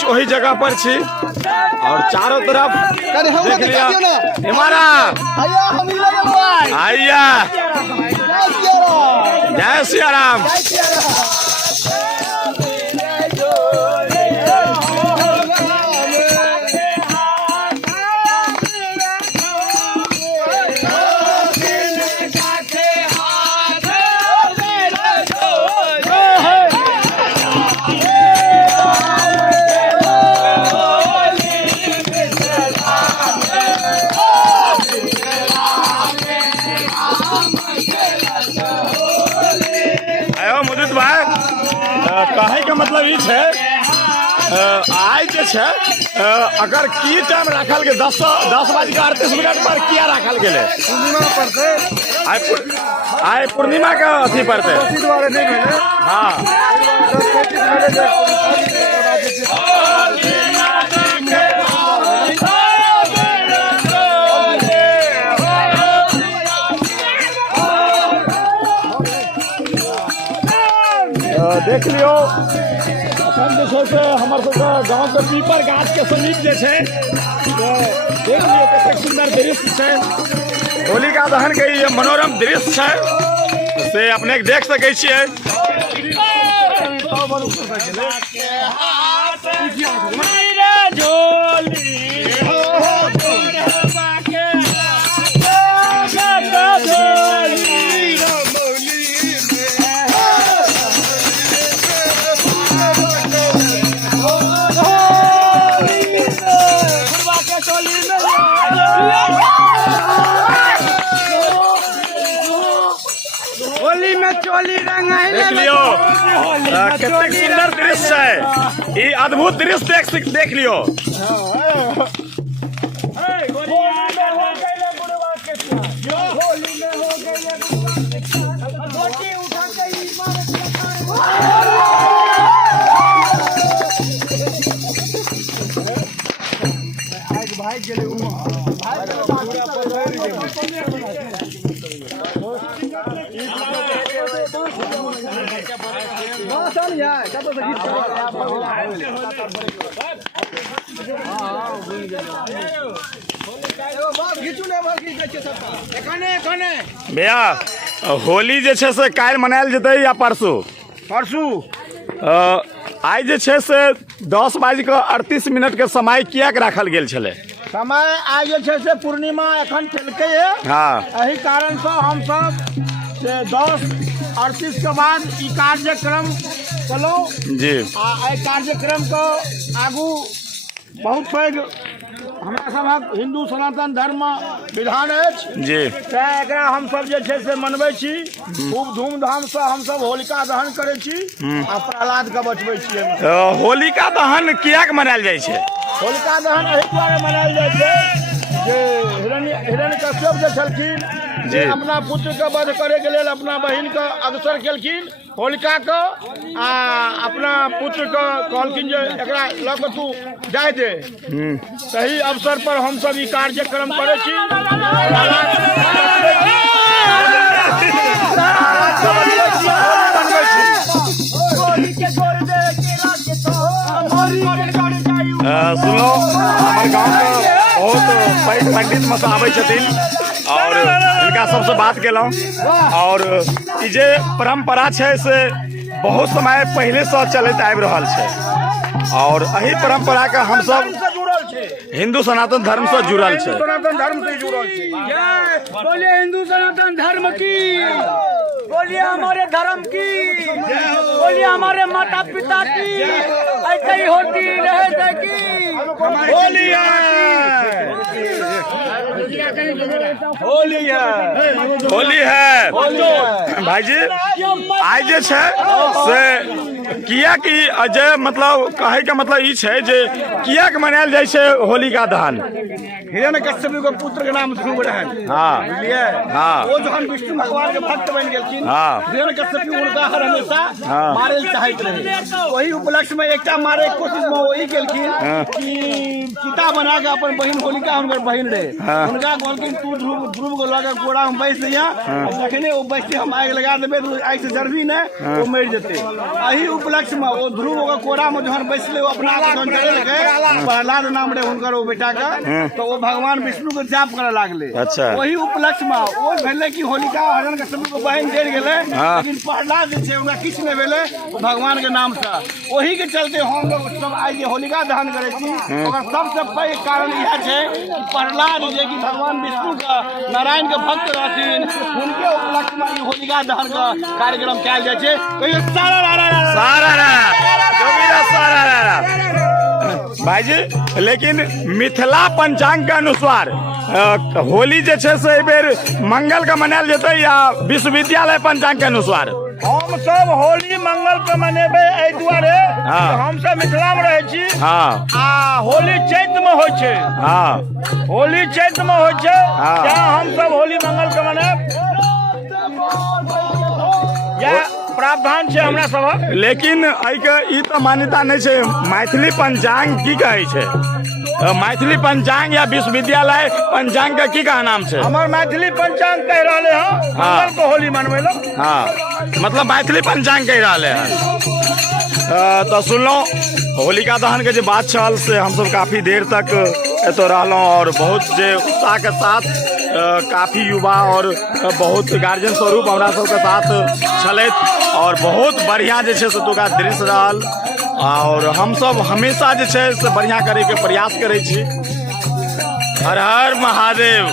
ठीक वही जगह पर छी और चारों तरफ देख लिया हमारा आइया जय सिया राम। मुदित भाई कहे के मतलब ई छे आज जे छे अगर की टाइम रखल के 10:38 पर किया रखल गेले पूर्णिमा पर से आय पूर्णिमा का अथी पड़ते द्वारा नहीं भेले। हाँ देख लियो अपन जे से हमर सब गांव के पीपर गाछ के समीप जे छे तो देख लियो कते सुंदर दृश्य छे होलिका दहन के ये मनोरम दृश्य छे से अपने देख सकै छियै। होली में चोली रंगाई देख लियो कितने सुंदर दृश्य है ये अद्भुत दृश्य देख लियो। भैया होली जे छे से काल मनायल जते या परसू आज जे छे से 10:38 के समय किया के राखल गेल छले समय आज जे छे से पूर्णिमा एखन चलके है। हाँ एही कारण से हम सब से 10:38 के बाद ई कार्यक्रम चलो जी आ कार्यक्रम को आगू बहुत पैघ हमरा सबक हिंदू सनातन धर्म विधान अछि जी तैं एकरा हम सब जे छै से मनबै छी खूब धूमधाम से हम सब होलिका दहन करै छी आ प्रहलाद के बचबै छी। होलिका दहन किया के मनायल जाइ छै? होलिका दहन एहि दुआरे मनायल जाइ छै जे हिरण्यकश्यप जे छलखिन जे अपना पुत्र के वध करे के लेल अपना बहिन के अग्रसर केलखिन होलिका के आ अपना पुत्र के कहलखिन जे एकरा लऽ कऽ तू जाय दे। सही अवसर पर हम सब ई कार्यक्रम करै छी। सुनो हमारे गाँव के बहुत पैघ पंडित मत आबै छथिन और इनका सबसे बात केलहुँ और ई जे परंपरा छै से बहुत समय पहले से चलते आबि रहल छै और एही परंपरा के हम सब हिंदू सनातन धर्म से जुड़ल छै। सनातन धर्म से जुड़ल छै। बोलिए हिंदू सनातन धर्म की, बोलिए हमारे धर्म की, बोलिए हमारे माता पिता की, ऐसे ही होती रहे की होली होली है भाई जी। आज जे छै से किया कि अजय मतलब कहे के मतलब ई छै जे किया के मनायल जाइ छै होलिका दहन? हिरण्यकश्यप के पुत्र के नाम ध्रुव रहन। हाँ बुझलिए। हाँ वो जहन विष्णु भगवान के भक्त बन गेलखिन। हाँ हिरण्यकश्यप उनका हर हमेशा मारे चाहत रहे। वही उपलक्ष्य में एकटा मारे के कोशिश में वही केलखिन कि चिता बना के अपन बहिन होलिका हुनकर बहिन बिगड़े उनका कहलखिन तू ध्रुव को लगा कोड़ा हम बैस लिया जखने वो बैठते हम आग लगा देबे तो आग से जरबी ने वो मर जेते एही उपलक्ष्य में वो ध्रुव को कोड़ा में जहन बैसले वो अपना जहन चले लगे प्रहलाद नाम रे हुनकर वो बेटा का तो वो भगवान विष्णु को जाप करे लागले। अच्छा। वही उपलक्ष्य में वो भेले कि होलिका हरण के सब को बहन जड़ गेले लेकिन प्रहलाद जे छै उनका किछ नै भेले भगवान के नाम से वही के चलते हम लोग सब आज जे होलिका दहन करे छी ओकर सबसे पैघ कारण यह छै कि प्रहलाद जे कि भगवान विष्णु का नारायण के भक्त रहथिन उनके उपलक्ष्य में ई होलिका दहन का कार्यक्रम कैल जाय छै। कहियो भाई जी लेकिन मिथिला पंचांग के अनुसार होली जे छै से बेर मंगल का मनायल जेतै या विश्वविद्यालय पंचांग के अनुसार? हम सब होली मंगल पे मनेबे एहि दुआरे हम सब मिथिला में रहे छी आ होली चैत में होय छै होली चैत में होय छै हम सब होली मंगल के मनाब या प्रावधान छै हमरा सब। लेकिन एहिके ई तऽ मान्यता नहीं छै मैथिली पंचांग की कहै छै मैथिली पंचांग या विश्वविद्यालय पंचांग का की का नाम छै? हमर मैथिली पंचांग कह रहले हैं मंगल को होली मनबै लो मतलब मैथिली पंचांग कह रहले हैं। तो सुनलहुँ होलिका दहन के जे बात चल से हम सब काफी देर तक एतो रहलहुँ और बहुत जे उत्साह के साथ काफी युवा और बहुत गार्जियन स्वरूप हमरा सबके साथ छलथि और बहुत बढ़िया जे छै से ओतुका दृश्य रहल और हम सब हमेशा जे छै से बढ़िया करे के प्रयास करै छी। हर हर महादेव।